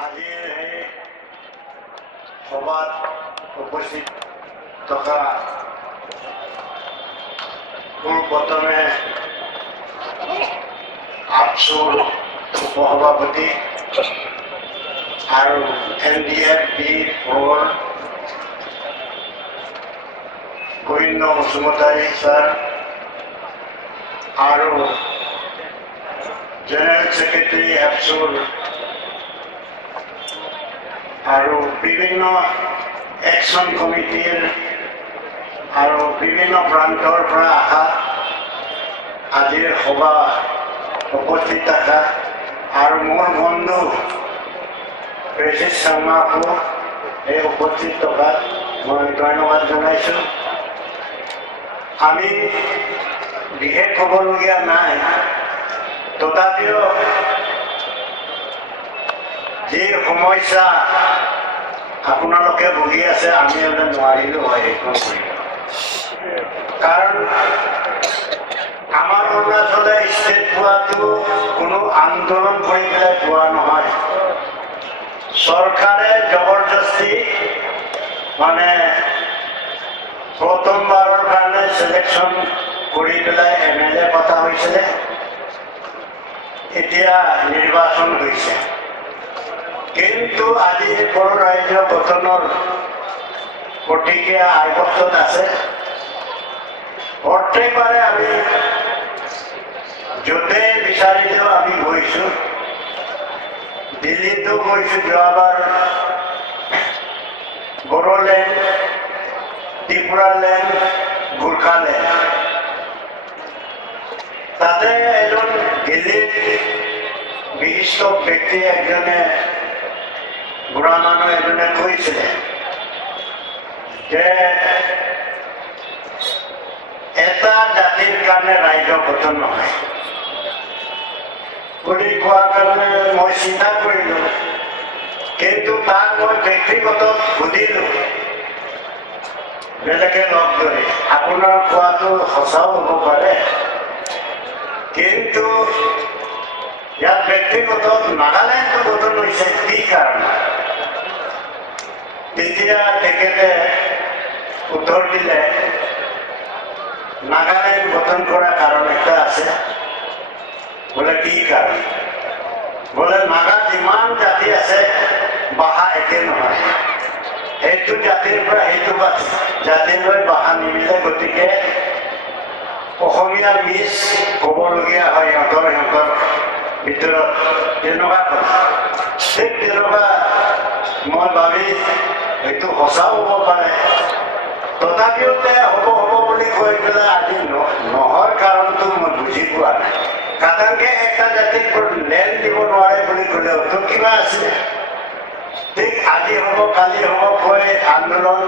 আজিৰ এই সভাত উপস্থিত থকা প্ৰথমে আপচুৰ উপসভাপতি আৰু NDF-B4 গোবিন্দ বসুমতাৰী ছাৰ আৰু জেনেৰেল ছেক্ৰেটাৰী আপচুৰ আৰু বিভিন্ন একশ্যন কমিটিৰ আৰু বিভিন্ন প্ৰান্তৰ পৰা অহা আজিৰ সভা উপস্থিত থকা আৰু মোৰ বন্ধু প্ৰেচিছ শৰ্মাকো এই উপস্থিত থকাত মই ধন্যবাদ জনাইছোঁ। আমি বিশেষ ক'বলগীয়া নাই, তথাপিও যি সমস্যা আপোনালোকে ভুগি আছে আমি হ'লে নোৱাৰিলোঁ হয় এইখন কৰিব। কাৰণ আমাৰ অৰুণাচলে ষ্টেট পোৱাটো কোনো আন্দোলন কৰি পেলাই পোৱা নহয়। চৰকাৰে জবৰদস্তি মানে প্ৰথমবাৰৰ কাৰণে চিলেকশ্যন কৰি পেলাই MLA পতা হৈছিলে, এতিয়া নিৰ্বাচন হৈছে। কিন্তু আজি বড়ো ৰাজ্য গঠনৰ প্ৰতিক্ৰিয়া আয়ত্তত আছে। প্ৰত্যেকবাৰে আমি য'তে বিচাৰিলেও আমি গৈছোঁ, দিল্লীতো গৈছোঁ, যোৱাবাৰ বড়োলেণ্ড, ত্ৰিপুৰালেণ্ড, গোৰ্খালেণ্ড। তাতে এজন দিল্লীত বিশিষ্ট ব্যক্তি একজনে বুঢ়া মানুহ এজনে কৈছিলে যে এটা জাতিৰ কাৰণে ৰাজ্য গঠন নহয় বুলি কোৱাৰ কাৰণে মই চিন্তা কৰিলোঁ। কিন্তু তাক মই ব্যক্তিগত সুধিলোঁ বেলেগে লগ ধৰি, আপোনাৰ কোৱাটো সঁচাও হ'ব পাৰে, কিন্তু ইয়াত ব্যক্তিগত নাগালেণ্ড গঠন হৈছে কি কাৰণে? তেতিয়া তেখেতে উত্তৰ দিলে নাগালেণ্ড গঠন কৰাৰ কাৰণ এটা আছে। বোলে কি কাৰণ? বোলে নাগা যিমান জাতি আছে ভাষা একে নহয়, সেইটো জাতিৰ পৰা সেইটো জাতিলৈ ভাষা নিমিলে, গতিকে অসমীয়া মিছ ক'বলগীয়া হয় সিহঁতৰ ভিতৰত, তেনেকুৱা কথা। ঠিক তেনেকুৱা মই ভাবি এইটো সঁচাও হ'ব পাৰে, তথাপিও হ'ব বুলি কৈ পেলাই আজি নহয় কাৰণটো মই বুজি পোৱা নাই। কাটাংকে এটা জাতিক লেণ্ড দিব নোৱাৰে বুলি ক'লেও তো কিবা আছিলে। ঠিক আজি হ'ব কালি হ'ব কৈ আন্দোলন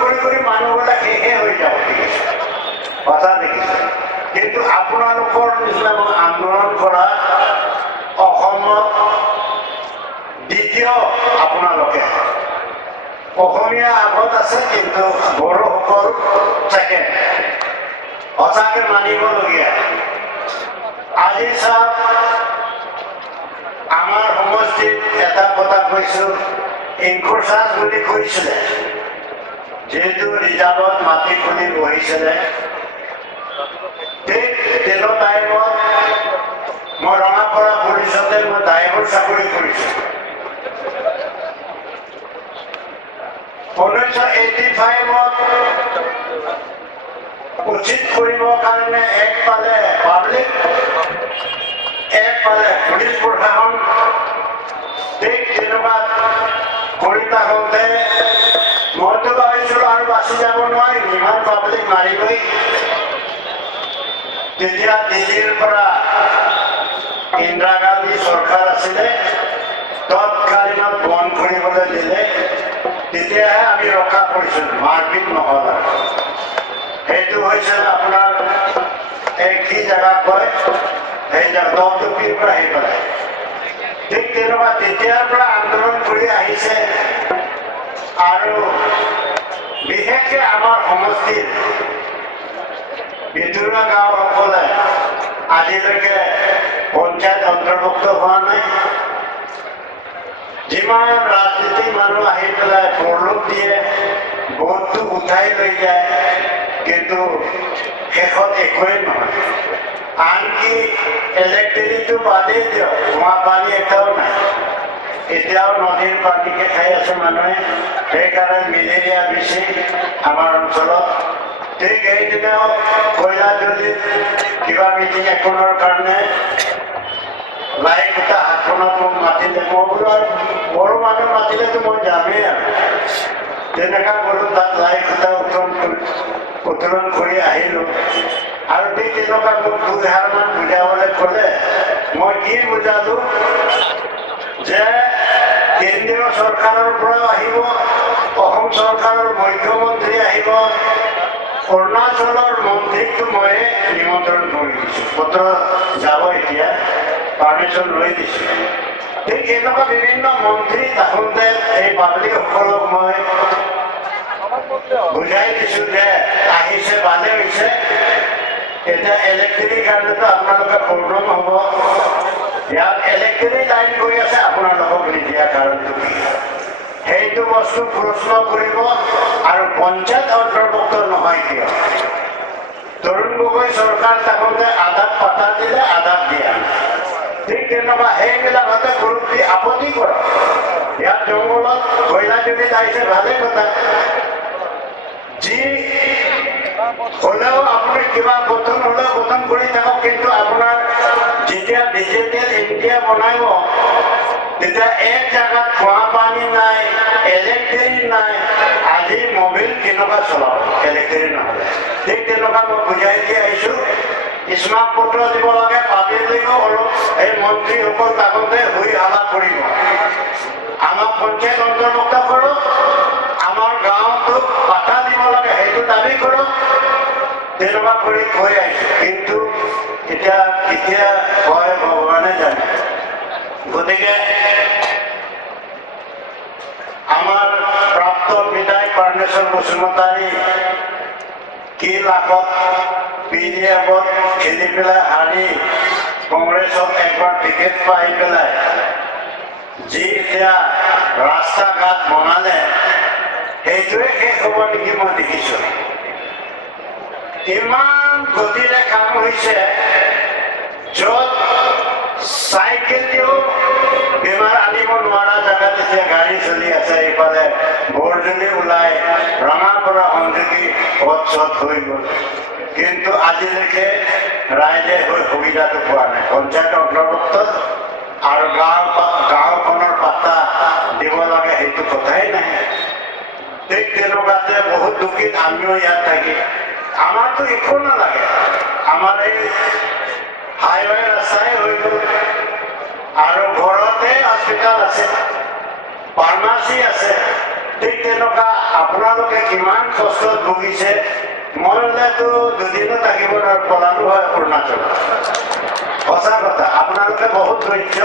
কৰি কৰি মানুহবিলাক শেষে হৈ যাব দেখিছে, কথা দেখিছে। কিন্তু আপোনালোকৰ নিচিনা আন্দোলন কৰা অসমত দ্বিতীয় আপোনালোকে। অসমীয়া আগত আছে কিন্তু বড়োসকল ছেকেণ্ড, সঁচাকৈ মানিবলগীয়া। আজি চাওক, আমাৰ সমষ্টিত এটা কথা কৈছোঁ, ইনকুৰচাৰ্জ বুলি কৈছিলে, যিহেতু ৰিজাৰ্ভত মাটি খুলি বহিছিলে। ঠিক তেলৰ টাইমত মই ৰঙাপাৰা পুলিচতে মই ড্ৰাইভাৰ চাকৰি কৰিছোঁ। 1985ত উচিত কৰিবৰ কাৰণে একফালে পাব্লিক, একফালে পুলিচ প্ৰশাসন, ঠিক তেনেকুৱা কৰি থাকোঁতে মইতো ভাবিছিলোঁ আৰু বাচি যাব নোৱাৰিম, ইমান পাব্লিক মাৰিবই। তেতিয়া দিল্লীৰ পৰা ইন্দিৰা গান্ধী চৰকাৰ আছিলে, তৎকালীনত বন্ধ কৰিবলৈ দিলে, তেতিয়াহে আমি ৰক্ষা কৰিছিলোঁ, মাৰপিট নহ'ল। আৰু সেইটো হৈছিল আপোনাৰ এই কি জেগা কয়, সেই দহটুপিৰ পৰা আহি পেলাই। ঠিক তেনেকুৱা তেতিয়াৰ পৰা আন্দোলন কৰি আহিছে। আৰু বিশেষকৈ আমাৰ সমষ্টিৰ ভিতৰুৱা গাঁওসকলে আজিলৈকে পঞ্চায়ত অন্তৰ্ভুক্ত হোৱা নাই। যিমান ৰাজনীতিক মানুহ আহি পেলাই প্ৰলোভ দিয়ে, ভোটটো উঠাই লৈ যায়, কিন্তু শেষত একোৱেই নহয়। আনকি ইলেক্ট্ৰিচিটিটো বাদেই দিয়ক, খোৱা পানী এটাও নাই। এতিয়াও নদীৰ পানীকে খাই আছে মানুহে। সেইকাৰণে মেলেৰিয়া বেছি আমাৰ অঞ্চলত। ঠিক সেইদিনাও কৈলাজুলিত কিবা মিটিং এখনৰ কাৰণে লাইক এটা হাতখনত মোক মাতিলে। মই বোলো আৰু বড়ো মানুহ মাতিলেতো মই যামেই আৰু তেনেকুৱা গ'লো, তাত লাইক এটা উত্তোলন কৰি আহিলোঁ। আৰু ঠিক তেনেকুৱা মোক দুঘাৰমান বুজাবলৈ ক'লে। মই কি বুজালোঁ যে কেন্দ্ৰীয় চৰকাৰৰ পৰাও আহিব, অসম চৰকাৰৰ মুখ্যমন্ত্ৰী আহিব, অৰুণাচলৰ মন্ত্ৰীকটো মই নিমন্ত্ৰণ কৰি দিছোঁ, পত্ৰ যাব এতিয়া, পাৰ্মিশ্যন লৈ দিছোঁ। ঠিক এনেকুৱা বিভিন্ন মন্ত্ৰী থাকোঁতে এই পাব্লিকসকলক মই বুজাই দিছোঁ যে আহিছে ভালে হৈছে। এতিয়া ইলেক্ট্ৰিক কাৰণেতো আপোনালোকে প্ৰব্লেম হ'ব। ইয়াত ইলেক্ট্ৰিক লাইন গৈ আছে, আপোনালোকক নিদিয়া কাৰণটো কি? সেইটো বস্তু প্ৰশ্ন কৰিব। আৰু পঞ্চায়ত অন্তৰ্ভুক্ত নহয় কিয়? তৰুণ গগৈ চৰকাৰ থাকোঁতে আধাত পাতা দিলে, আধাত দিয়া নাই। ঠিক তেনেকুৱা সেইবিলাকতে গুৰুত্ব দি আপত্তি কৰক। ইয়াত জংঘলত কৈলাজুলিত আহিছে, ভালে কথা। যি হ'লেও আপুনি কিবা গঠন হ'লেও গঠন কৰি থাকক, কিন্তু আপোনাৰ যেতিয়া ডিজিটেল ইণ্ডিয়া বনাব, তেতিয়া এক জেগাত খোৱা পানী নাই, ইলেক্ট্ৰিক নাই। আজি মোবাইল কেনেকুৱা চলাব ইলেক্ট্ৰিক নহ'লে? ঠিক তেনেকুৱা মই বুজাই দি আহিছোঁ। স্মাৰ্ট পত্ৰ দিব লাগে, পাব্লিকো অলপ এই মন্ত্ৰীসকল থাকোঁতে হৈ হালা কৰিব। আমাক পঞ্চায়ত অন্তৰ্ভুক্ত কৰক, আমাৰ গাঁৱটোক পাতা দিব লাগে, সেইটো দাবী কৰক। তেনেকুৱা কৰি কৈ আহিছোঁ, কিন্তু এতিয়া কেতিয়া হয় ভগৱানে জানে। গতিকে আমাৰ প্ৰাক্তন বিধায়ক পাৰ্নেশ্বৰ বসুমতাৰী কি লাখত PDFত খেলি পেলাই হাৰি কংগ্ৰেছত একবাৰ টিকেট পাই পেলাই যি এতিয়া ৰাস্তা ঘাট বনালে, সেইটোৱে শেষ হ'ব নেকি মই দেখিছোঁ। ইমান গতিৰে কাম হৈছে, য'ত চাইকেল দিও বেমাৰ আনিব নোৱাৰা জেগাত এতিয়া গাড়ী চলি আছে। এইফালে বৰজনী ওলাই ৰঙাৰ পৰা সংযোগী পথ হৈ গ'ল, কিন্তু আজিলৈকে ৰাইজে হৈ সুবিধাটো পোৱা নাই। পঞ্চায়ত অন্তৰ্ভুক্ত আৰু গাঁওখনৰ পাত্তা দিব লাগে, সেইটো কথাই নাই। ঠিক তেনেকুৱাতে বহুত দুখীত আমিও ইয়াত থাকি আমাৰতো একো নালাগে। আমাৰ এই হাইৱে ৰাস্তাই হৈ গ'ল, আৰু ঘৰতে হস্পিটাল আছে, ফাৰ্মাচী আছে। ঠিক তেনেকুৱা আপোনালোকে কিমান কষ্টত ভুগিছে। মই হ'লেতো দুদিনো থাকিব নোৱাৰো, পলালো হয় অৰুণাচল। সঁচা কথা, আপোনালোকে বহুত ধৈৰ্য।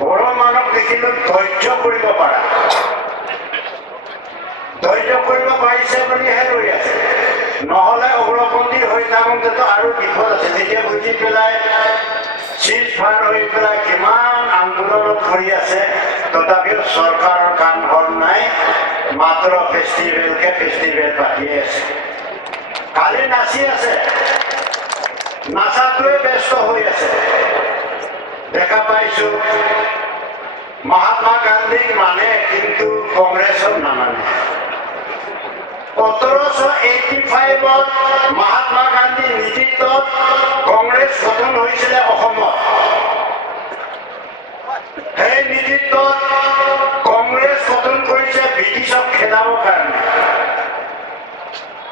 বড়ো মানুহ দেখিলো ধৈৰ্য কৰিব পাৰা, ধৈৰ্য কৰিব পাৰিছে বুলিহে ৰৈ আছে। নহ'লে অগ্ৰপন্থী হৈ থাকোঁতেতো আৰু বিপদ আছে। তেতিয়া বুজি পেলাই চিজ ফাৰ হৈ পেলাই কিমান আন্দোলনত কৰি আছে, তথাপিও চৰকাৰৰ কাম হ'ল নাই। মাত্ৰ ফেষ্টিভেল পাতিয়ে আছে। কালি নাচি আছে, নাচাটোৱে ব্যস্ত হৈ আছে। দেখা পাইছো মহাত্মা গান্ধীক মানে, কিন্তু কংগ্ৰেছক নামানে। ১৭৮৫ত মহাত্মা গান্ধীৰ নেতৃত্বত কংগ্ৰেছ গঠন হৈছিলে অসমত। সেই নেতৃত্বত কংগ্ৰেছ গঠন কৰিছে ব্ৰিটিছক খেদাবৰ কাৰণে।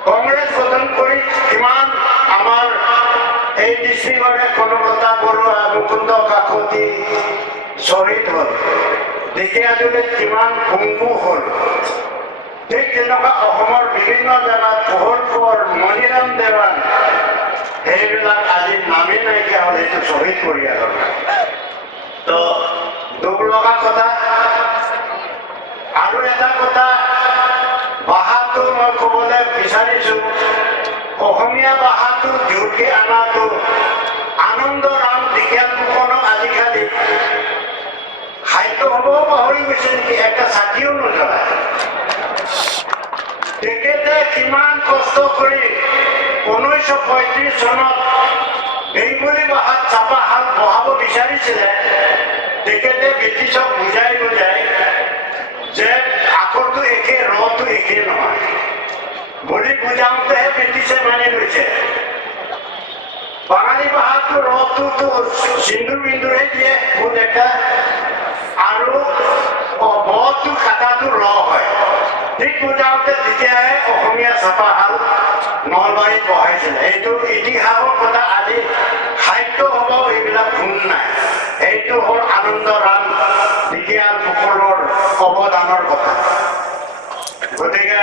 কংগ্ৰেছ গঠন কৰি কিমান আমাৰ এই ডিষ্ট্ৰিক্টৰে কনকলতা বৰুৱা, মুকুন্দ কাকতি শ্বহীদ হ'ল। ঢেকীয়াজুলিত কিমান পংগু হ'ল। ঠিক তেনেকুৱা অসমৰ বিভিন্ন জেগাত পোহৰ কোঁৱৰ, মণিৰাম দেৱান, সেইবিলাক আজি নামেই নাইকিয়া হ'ল। এইটো শ্বহীদ পৰিয়ালৰ। তো দুখ লগা কথা। আৰু এটা কথা, ভাষাটো মই ক'বলৈ বিচাৰিছো, অসমীয়া ভাষাটো জোৰকে অনাটো আনন্দৰাম বিজ্ঞান ফুকনক আজিকালি সাহিত্য হ'ব কষ্ট কৰি 1935 চনত বেংগলী ভাষাত ছাপা হাত বহাব বিচাৰিছিলে তেখেতে ব্ৰিটিছক বুজাই যে আখৰটো একে ৰটো একে নহয় বুলি বুজাওঁতেহে ব্ৰিটিছে মানি লৈছে বাঙালী ভাষাটো ৰটোতো সিন্দুৰ বিন্দুৰে দিয়ে ভূত একটা আৰু বটো খাটাটো ৰ হয় ঠিক বুজাওঁতে তেতিয়াহে অসমীয়া ছাপা হাল নলবাৰীত বহাইছিলে এইটো ইতিহাসৰ কথা আজি সাহিত্য হ'ব এইবিলাক ভুল নাই এইটো হ'ল আনন্দৰাম বিজ্ঞান সকলৰ অৱদানৰ কথা গতিকে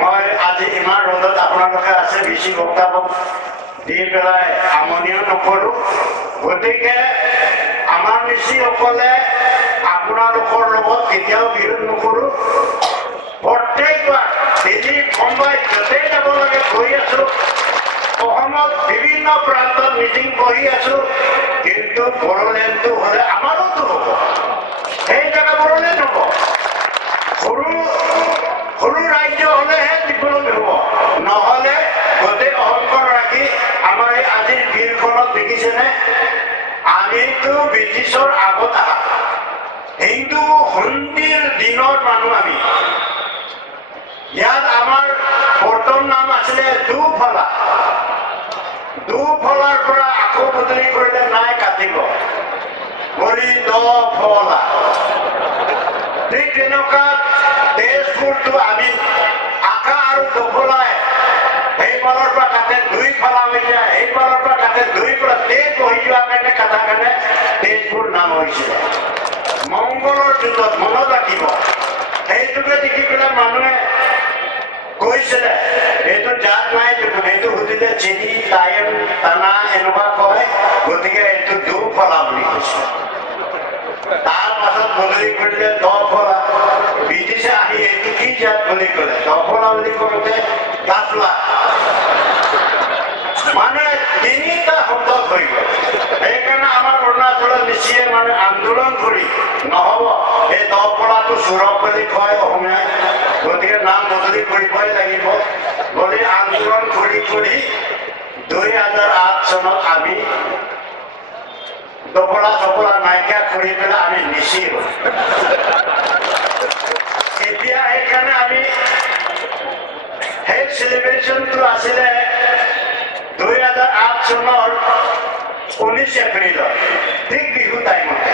মই আজি ইমান ৰ'দত আপোনালোকে আছে বেছি বক্তব্য দি পেলাই আমনিও নকৰোঁ গতিকে আমাৰ নিচিসকলে আপোনালোকৰ লগত কেতিয়াও বিৰোধ নকৰোঁ প্ৰত্যেকবাৰ দিল্লী মুম্বাই য'তেই যাব লাগে গৈ আছোঁ অসমত বিভিন্ন প্ৰান্তত মিটিং কৰি আছোঁ কিন্তু বড়োলেণ্ডটো হ'লে আমাৰোতো হ'ব সেই জেগাবোৰলৈ নহ'ব সৰু ৰাজ্য হ'লেহে দিবলৈ হ'ব নহ'লে গোটেই অহংকাৰ ৰাখি আমাৰ এই আজিৰ বীৰখনত দেখিছেনে আমিতো ব্ৰিটিছৰ আগত আহা হিন্দু সন্ধিৰ দিনৰ মানুহ আমি ইয়াত আমাৰ প্ৰথম নাম আছিলে দুফলাৰ পৰা আকৌ বদলি কৰিলে নাই কাটিব কৰি দফলা ঠিক তেনেকুৱা তেজপুৰটো আমি আকা আৰু দফলাই সেইফালৰ পৰা কাটে দুই ফালা হৈ যায় সেইফালৰ পৰা কাটে দুই ফালা তেজ বহি যোৱাৰ কাৰণে কাটাৰ কাৰণে তেজপুৰ নাম হৈছিলে মংগলৰ যুদ্ধত মনত ৰাখিব সেইটোকে দেখি পেলাই মানুহে কৈছিলে এইটো জাত নাই এইটো সুধিলে চিনি টাইম টানা এনেকুৱা কয় গতিকে এইটো দুফলা বুলি কৈছে তাৰ পাছত বদলি কৰিলে দফলা ব্ৰিটিছে আহি এইটো কি জাত বুলি ক'লে দফলা বুলি কওঁতে গাছলা মানে তিনিটা শব্দ হৈ গ'ল সেইকাৰণে আমাৰ অৰুণাচলৰ নিচিয়ে মানে আন্দোলন কৰি নহ'ব এই দফলাটো চুৰক বুলি কয় অসমীয়াই গতিকে নাম বদলি কৰিবই লাগিব বুলি আন্দোলন কৰি 2008 চনত আমি দফলা চফলা নাইকিয়া কৰি পেলাই আমি নিচি হ'ল এতিয়া সেইকাৰণে আমি সেই চেলিব্ৰেশ্যনটো আছিলে 2008 চনৰ 19 এপ্ৰিলত ঠিক বিহু টাইমতে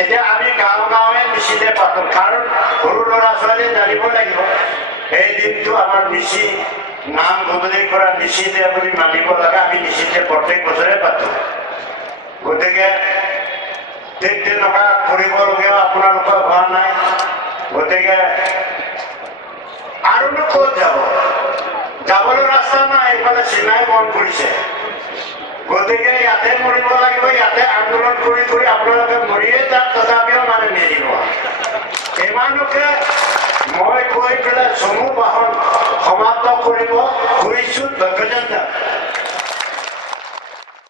এতিয়া আমি গাঁৱে মিছিলে পাতোঁ কাৰণ সৰু ল'ৰা ছোৱালীয়ে জানিব লাগিব এই দিনটো আমাৰ নিচি নাম বদলি কৰা নিচিতে বুলি মানিব লাগে আমি নিচিতে প্ৰত্যেক বছৰে পাতোঁ গতিকে ঠিক তেনেকুৱা কৰিবলগীয়া আপোনালোকৰ হোৱা নাই গতিকে আৰুনো ক'ত যাবলৈ ৰাস্তা নাই এইফালে চিনাই বন্ধ কৰিছে গতিকে ইয়াতে মৰিব লাগিব ইয়াতে আন্দোলন কৰি আপোনালোকে মৰিয়ে যাক